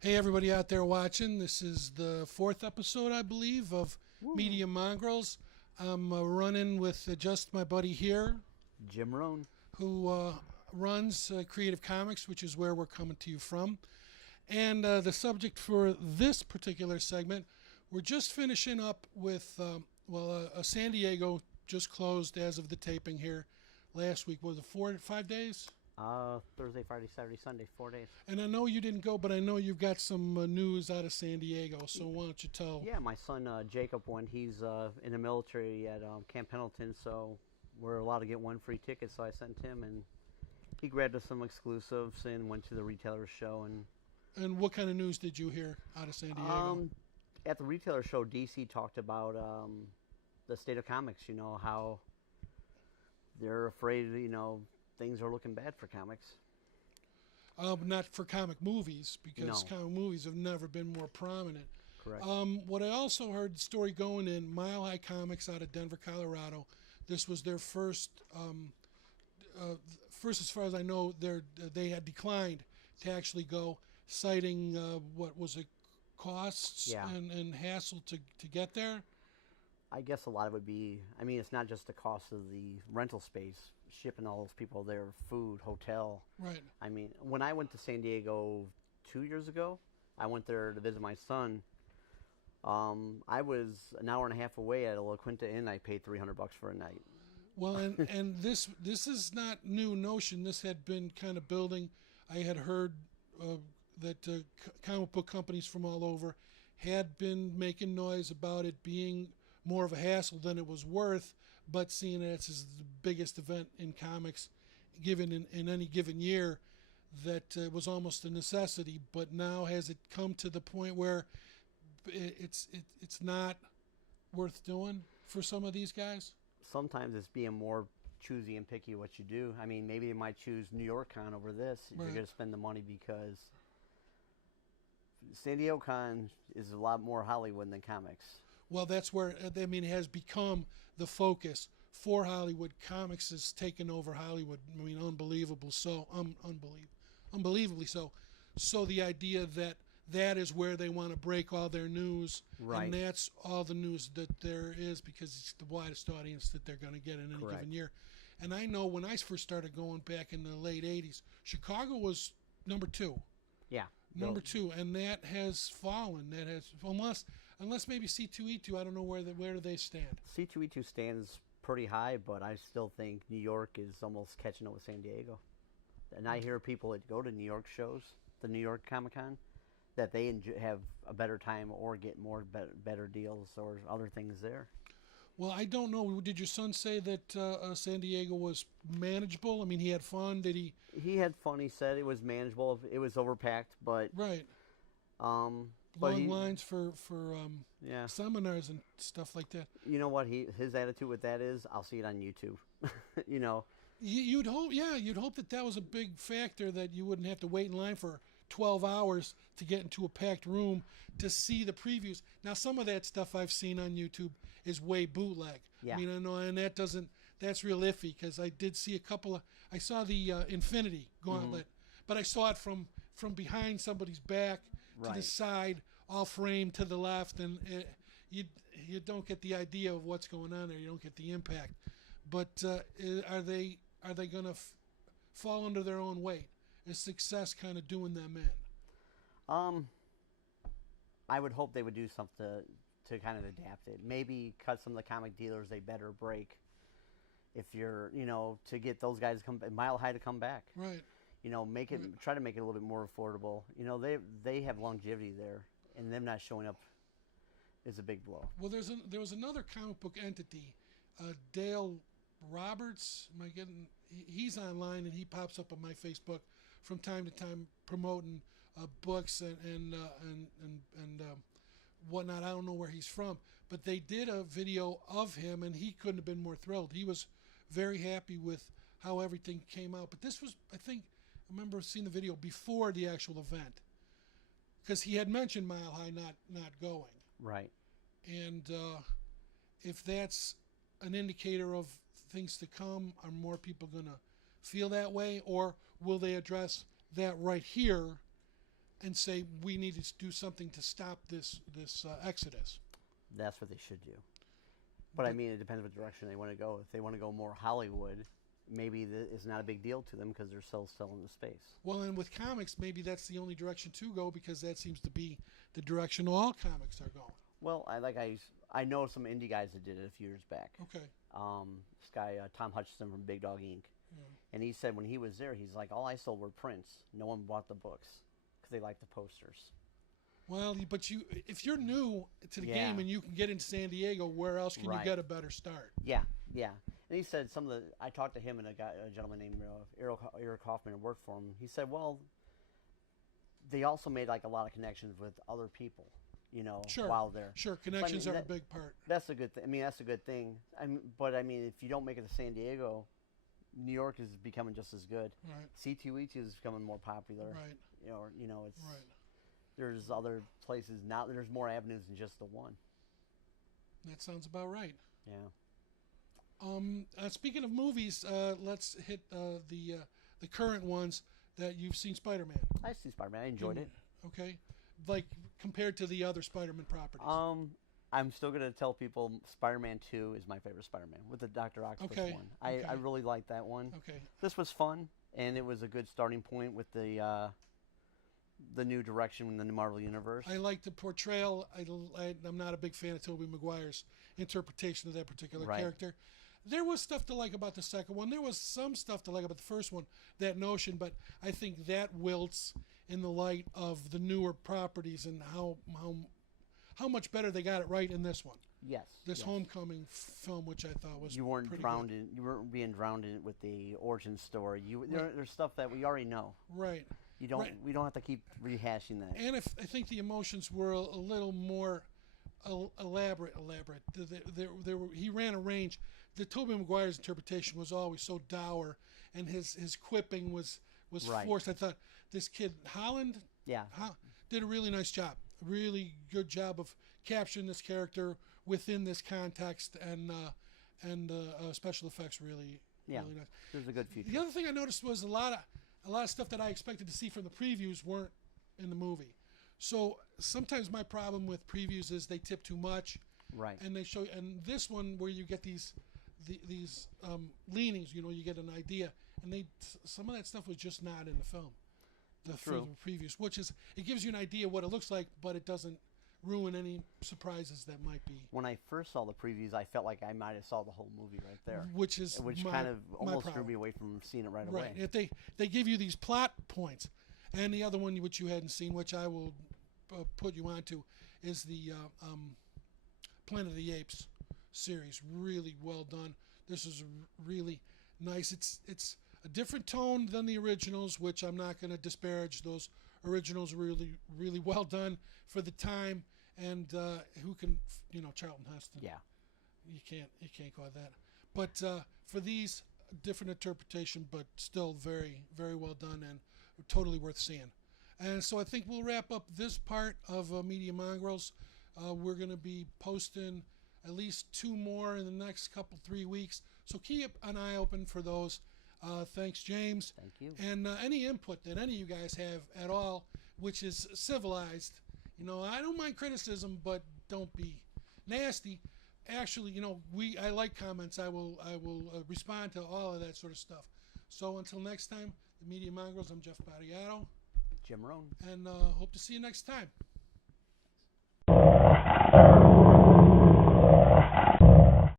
Hey, everybody out there watching. This is the fourth episode, I believe, of Media Mongrels. I'm running with just my buddy here, Jim Rohn. who runs Creative Comics, which is where we're coming to you from. And the subject for this particular segment, we're just finishing up with, San Diego just closed as of the taping here last week. Was it 5 days? Thursday, Friday, Saturday, Sunday, 4 days. And I know you didn't go, but I know you've got some news out of San Diego, so why don't you tell? Yeah, my son Jacob went. He's in the military at Camp Pendleton, so we're allowed to get one free ticket, so I sent him, and he grabbed us some exclusives and went to the retailer show. And what kind of news did you hear out of San Diego? At the retailer show, DC talked about the state of comics, how they're afraid, things are looking bad for comics. Not for comic movies, because No. comic movies have never been more prominent. Correct. What I also heard the story going in, Mile High Comics out of Denver, Colorado. This was their first, as far as I know, they had declined to actually go, citing what was it, costs Yeah. and hassle to get there. I guess a lot of it would be, it's not just the cost of the rental space, shipping all those people there, food, hotel. Right. When I went to San Diego 2 years ago, I went there to visit my son. I was an hour and a half away at a La Quinta Inn. I paid $300 for a night. Well, and this is not new notion. This had been kind of building. I had heard that comic book companies from all over had been making noise about it being more of a hassle than it was worth, but seeing it as the biggest event in comics given in any given year, that was almost a necessity. But now has it come to the point where it's not worth doing for some of these guys? Sometimes it's being more choosy and picky what you do. Maybe they might choose New York Con over this. Right. You're going to spend the money because San Diego Con is a lot more Hollywood than comics. Well, that's where it has become the focus for Hollywood. Comics has taken over Hollywood. Unbelievably so. Unbelievably so. So the idea that is where they want to break all their news, Right. and that's all the news that there is, because it's the widest audience that they're going to get in any Correct. given year. And I know when I first started going back in the late '80s, Chicago was number two. Yeah. Number two, and that has fallen. That has, unless maybe C2E2. I don't know where do they stand. C2E2 stands pretty high, but I still think New York is almost catching up with San Diego. And I hear people that go to New York shows, the New York Comic Con, that they have a better time or get more better deals or other things there. Well, I don't know. Did your son say that San Diego was manageable? He had fun. Did he? He had fun. He said it was manageable. It was overpacked, but Right. but Long lines for yeah. seminars and stuff like that. You know what? His attitude with that is, I'll see it on YouTube. You'd hope, yeah. You'd hope that was a big factor, that you wouldn't have to wait in line for 12 hours to get into a packed room to see the previews. Now, some of that stuff I've seen on YouTube is way bootleg. Yeah. I know, and that's real iffy, because I did see I saw the Infinity Gauntlet, but I saw it from behind somebody's back to the Right. side, all framed to the left, and you don't get the idea of what's going on there. You don't get the impact. But are they going to fall under their own weight? Is success kind of doing them in? I would hope they would do something to kind of adapt it. Maybe cut some of the comic dealers a better break. If you're, to get those guys to come, Mile High to come back. Right. Try to make it a little bit more affordable. They have longevity there, and them not showing up is a big blow. Well, there was another comic book entity, Dale Roberts. Am I getting? He's online, and he pops up on my Facebook from time to time promoting books and whatnot. I don't know where he's from, but they did a video of him, and he couldn't have been more thrilled. He was very happy with how everything came out. But this was, I remember seeing the video before the actual event, because he had mentioned Mile High not going. Right. And if that's an indicator of things to come, are more people going to feel that way, or will they address that right here and say we need to do something to stop this exodus? That's what they should do. But I mean, it depends what direction they want to go. If they want to go more Hollywood, maybe it's not a big deal to them because they're still selling the space. Well, and with comics, maybe that's the only direction to go because that seems to be the direction all comics are going. Well, I know some indie guys that did it a few years back. Okay. This guy Tom Hutchinson from Big Dog Inc. Yeah. And he said when he was there, he's like, all I sold were prints. No one bought the books because they liked the posters. Well, but if you're new to the Yeah. game and you can get into San Diego, where else can you Right. get a better start? Yeah, yeah. And he said I talked to him and a gentleman named Eric Hoffman who worked for him. He said, well, they also made like a lot of connections with other people, Sure. while they're. Sure, connections But, I are mean, a big part. That's a good thing. I mean, that's a good thing. But I mean, if you don't make it to San Diego, New York is becoming just as good. Right. C2E2 is becoming more popular. Right. It's Right. there's other places now. There's more avenues than just the one. That sounds about right. Yeah. Speaking of movies, let's hit the current ones that you've seen. Spider-Man. I see Spider-Man. I enjoyed it. Okay, like compared to the other Spider-Man properties. I'm still gonna tell people Spider-Man 2 is my favorite Spider-Man with the Dr. Octopus Okay, one. okay. I really like that one. Okay. This was fun, and it was a good starting point with the new direction in the Marvel Universe. I like the portrayal. I'm not a big fan of Tobey Maguire's interpretation of that particular Right. character. There was stuff to like about the second one. There was some stuff to like about the first one, that notion, but I think that wilts in the light of the newer properties and how much better they got it right in this one. Yes. This yes. Homecoming film, which I thought was You weren't pretty drowned good. in. You weren't being drowned in it with the origin story. There's stuff that we already know. Right. Right. We don't have to keep rehashing that. And I think the emotions were a little more elaborate. He ran a range. The Tobey Maguire's interpretation was always so dour, and his quipping was Right. forced. I thought this kid Holland Yeah. did a really nice job. Really good job of capturing this character within this context, and special effects really Yeah. really nice. There's a good future. The other thing I noticed was a lot of stuff that I expected to see from the previews weren't in the movie. So sometimes my problem with previews is they tip too much, Right. and they show. And this one where you get these leanings, you get an idea, and some of that stuff was just not in the film. For True. the previews, which is it gives you an idea what it looks like, but it doesn't ruin any surprises that might be. When I first saw the previews, I felt like I might have saw the whole movie right there, Which kind of my almost drew problem. me away from seeing it right Right. away. If they give you these plot points, and the other one which you hadn't seen, which I will put you onto, is the Planet of the Apes series. Really well done. This is really nice. It's a different tone than the originals, which I'm not going to disparage. Those originals are really well done for the time, and who can, Charlton Heston. Yeah. You can't call it that. But for these, different interpretation, but still very, very well done and totally worth seeing. And so I think we'll wrap up this part of Media Mongrels. We're going to be posting at least 2 more in the next 3 weeks. So keep an eye open for those. Thanks, James. Thank you. And any input that any of you guys have at all, which is civilized, I don't mind criticism, but don't be nasty. Actually, I like comments. I will respond to all of that sort of stuff. So until next time, the Media Mongrels, I'm Jeff Battiato. Jim Rohn. And hope to see you next time.